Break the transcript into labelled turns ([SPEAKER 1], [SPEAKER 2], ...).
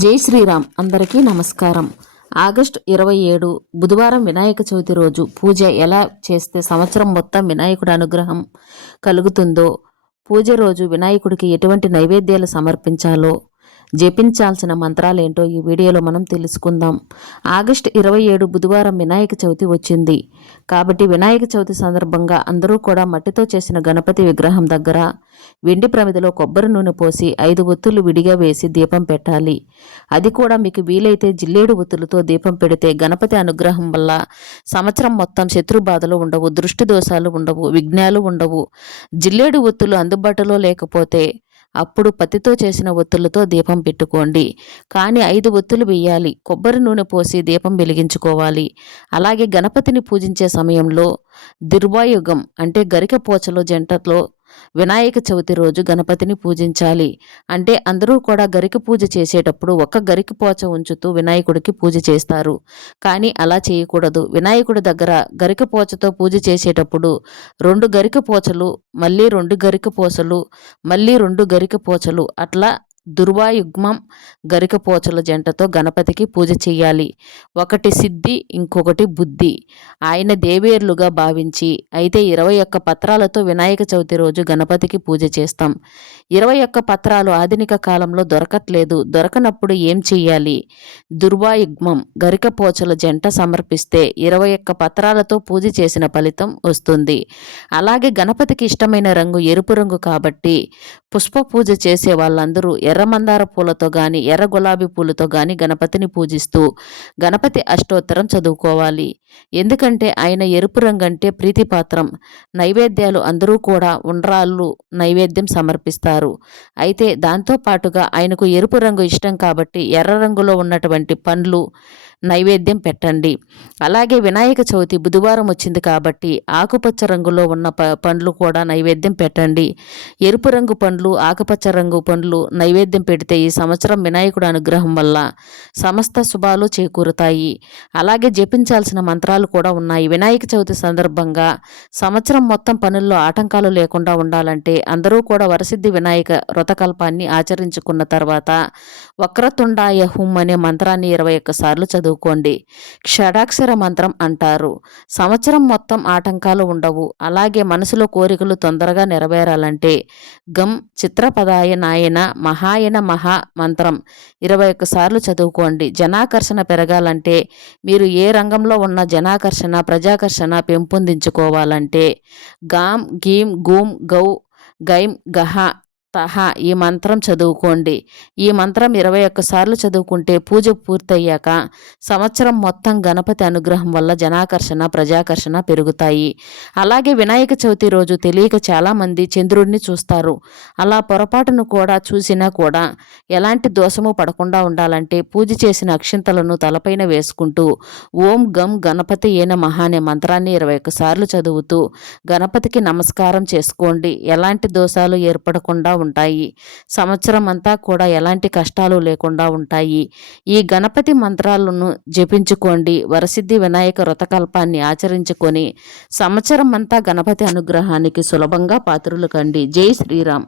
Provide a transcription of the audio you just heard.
[SPEAKER 1] జై శ్రీరామ్. అందరికీ నమస్కారం. ఆగస్టు ఇరవై ఏడు బుధవారం వినాయక చవితి రోజు పూజ ఎలా చేస్తే సంవత్సరం మొత్తం వినాయకుడి అనుగ్రహం కలుగుతుందో పూజ రోజు వినాయకుడికి ఎటువంటి నైవేద్యాలు సమర్పించాలో జపించాల్సిన మంత్రాలేంటో ఈ వీడియోలో మనం తెలుసుకుందాం. ఆగస్టు ఇరవై ఏడు బుధవారం వినాయక చవితి వచ్చింది. కాబట్టి వినాయక చవితి సందర్భంగా అందరూ కూడా మట్టితో చేసిన గణపతి విగ్రహం దగ్గర వెండి ప్రమిదలో కొబ్బరి నూనె పోసి ఐదు ఒత్తులు విడిగా వేసి దీపం పెట్టాలి. అది కూడా మీకు వీలైతే జిల్లేడు ఒత్తులతో దీపం పెడితే గణపతి అనుగ్రహం వల్ల సంవత్సరం మొత్తం శత్రు బాధలు ఉండవు దృష్టి దోషాలు ఉండవు విఘ్నాలు ఉండవు. జిల్లేడు ఒత్తులు అందుబాటులో లేకపోతే అప్పుడు పత్తితో చేసిన ఒత్తులతో దీపం పెట్టుకోండి. కానీ ఐదు ఒత్తులు వేయాలి కొబ్బరి నూనె పోసి దీపం వెలిగించుకోవాలి. అలాగే గణపతిని పూజించే సమయంలో దుర్వాయుగం అంటే గరిక పోచలో జంటలో వినాయక చవితి రోజు గణపతిని పూజించాలి. అంటే అందరూ కూడా గరిక పూజ చేసేటప్పుడు ఒక్క గరికి పోచ ఉంచుతూ వినాయకుడికి పూజ చేస్తారు. కానీ అలా చేయకూడదు. వినాయకుడి దగ్గర గరిక పోచతో పూజ చేసేటప్పుడు రెండు గరిక పోచలు మళ్ళీ రెండు గరిక పోచలు మళ్ళీ రెండు గరిక పోచలు అట్లా దుర్వాయుగ్మం గరికపోచల జంటతో గణపతికి పూజ చేయాలి ఒకటి సిద్ధి ఇంకొకటి బుద్ధి. ఆయన దేవేర్లుగా భావించి అయితే ఇరవై ఒక్క పత్రాలతో వినాయక చవితి రోజు గణపతికి పూజ చేస్తాం. ఇరవై ఒక్క పత్రాలు ఆధునిక కాలంలో దొరకట్లేదు. దొరకనప్పుడు ఏం చెయ్యాలి? దుర్వాయుగ్మం గరికపోచల జంట సమర్పిస్తే ఇరవై ఒక్క పత్రాలతో పూజ చేసిన ఫలితం వస్తుంది. అలాగే గణపతికి ఇష్టమైన రంగు ఎరుపు రంగు కాబట్టి పుష్ప పూజ చేసే వాళ్ళందరూ ఎర్ర మందార పూలతో కానీ ఎర్ర గులాబీ పూలతో కానీ గణపతిని పూజిస్తూ గణపతి అష్టోత్తరం చదువుకోవాలి. ఎందుకంటే ఆయన ఎరుపు రంగు అంటే ప్రీతిపాత్రం. నైవేద్యాలు అందరూ కూడా ఉండ్రాళ్ళు నైవేద్యం సమర్పిస్తారు. అయితే దాంతో పాటుగా ఆయనకు ఎరుపు రంగు ఇష్టం కాబట్టి ఎర్ర రంగులో ఉన్నటువంటి పండ్లు నైవేద్యం పెట్టండి. అలాగే వినాయక చవితి బుధవారం వచ్చింది కాబట్టి ఆకుపచ్చ రంగులో ఉన్న ప పండ్లు కూడా నైవేద్యం పెట్టండి. ఎరుపు రంగు పండ్లు ఆకుపచ్చ రంగు పండ్లు నైవేద్యం పెడితే ఈ సంవత్సరం వినాయకుడు అనుగ్రహం వల్ల సమస్త శుభాలు చేకూరుతాయి. అలాగే జపించాల్సిన మంత్రాలు కూడా ఉన్నాయి. వినాయక చవితి సందర్భంగా సంవత్సరం మొత్తం పనుల్లో ఆటంకాలు లేకుండా ఉండాలంటే అందరూ కూడా వరసిద్ధి వినాయక వ్రతకల్పాన్ని ఆచరించుకున్న తర్వాత వక్రతుండాయ హుం అనే మంత్రాన్ని ఇరవై ఒక్కసార్లు చదువు చదువుకోండి. షడాక్షర మంత్రం అంటారు. సంవత్సరం మొత్తం ఆటంకాలు ఉండవు. అలాగే మనసులో కోరికలు తొందరగా నెరవేరాలంటే గం చిత్రపదాయ నాయన మహాయన మహా మంత్రం ఇరవై ఒక్కసార్లు చదువుకోండి. జనాకర్షణ పెరగాలంటే మీరు ఏ రంగంలో ఉన్న జనాకర్షణ ప్రజాకర్షణ పెంపొందించుకోవాలంటే గాం గీం గూం గౌ గైం గహ తహ ఈ మంత్రం చదువుకోండి. ఈ మంత్రం ఇరవై ఒక్కసార్లు చదువుకుంటే పూజ పూర్తయ్యాక సంవత్సరం మొత్తం గణపతి అనుగ్రహం వల్ల జనాకర్షణ ప్రజాకర్షణ పెరుగుతాయి. అలాగే వినాయక చవితి రోజు తెలియక చాలామంది చంద్రుడిని చూస్తారు. అలా పొరపాటును కూడా చూసినా కూడా ఎలాంటి దోషము పడకుండా ఉండాలంటే పూజ చేసిన అక్షింతలను తలపైన వేసుకుంటూ ఓం గం గణపతి ఏన మహానే మంత్రాన్ని ఇరవై ఒక్కసార్లు చదువుతూ గణపతికి నమస్కారం చేసుకోండి. ఎలాంటి దోషాలు ఏర్పడకుండా ఉంటాయి. సంవత్సరం అంతా కూడా ఎలాంటి కష్టాలు లేకుండా ఉంటాయి. ఈ గణపతి మంత్రాలను జపించుకోండి. వరసిద్ధి వినాయక వ్రతకల్పాన్ని ఆచరించుకొని సంవత్సరం అంతా గణపతి అనుగ్రహానికి సులభంగా పాత్రులు కండి. జై శ్రీరామ్.